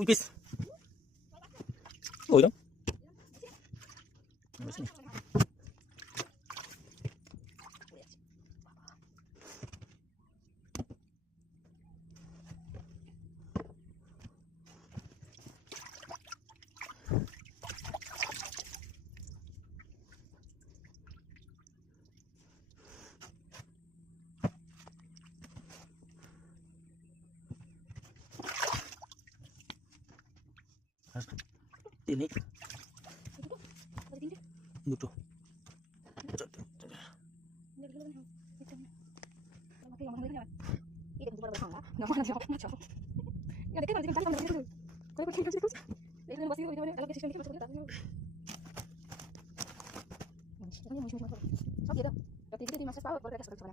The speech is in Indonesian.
Wipis. Oh, dong. Di sini. Ini butuh Jadi dimasak tahu baru ada sesuatu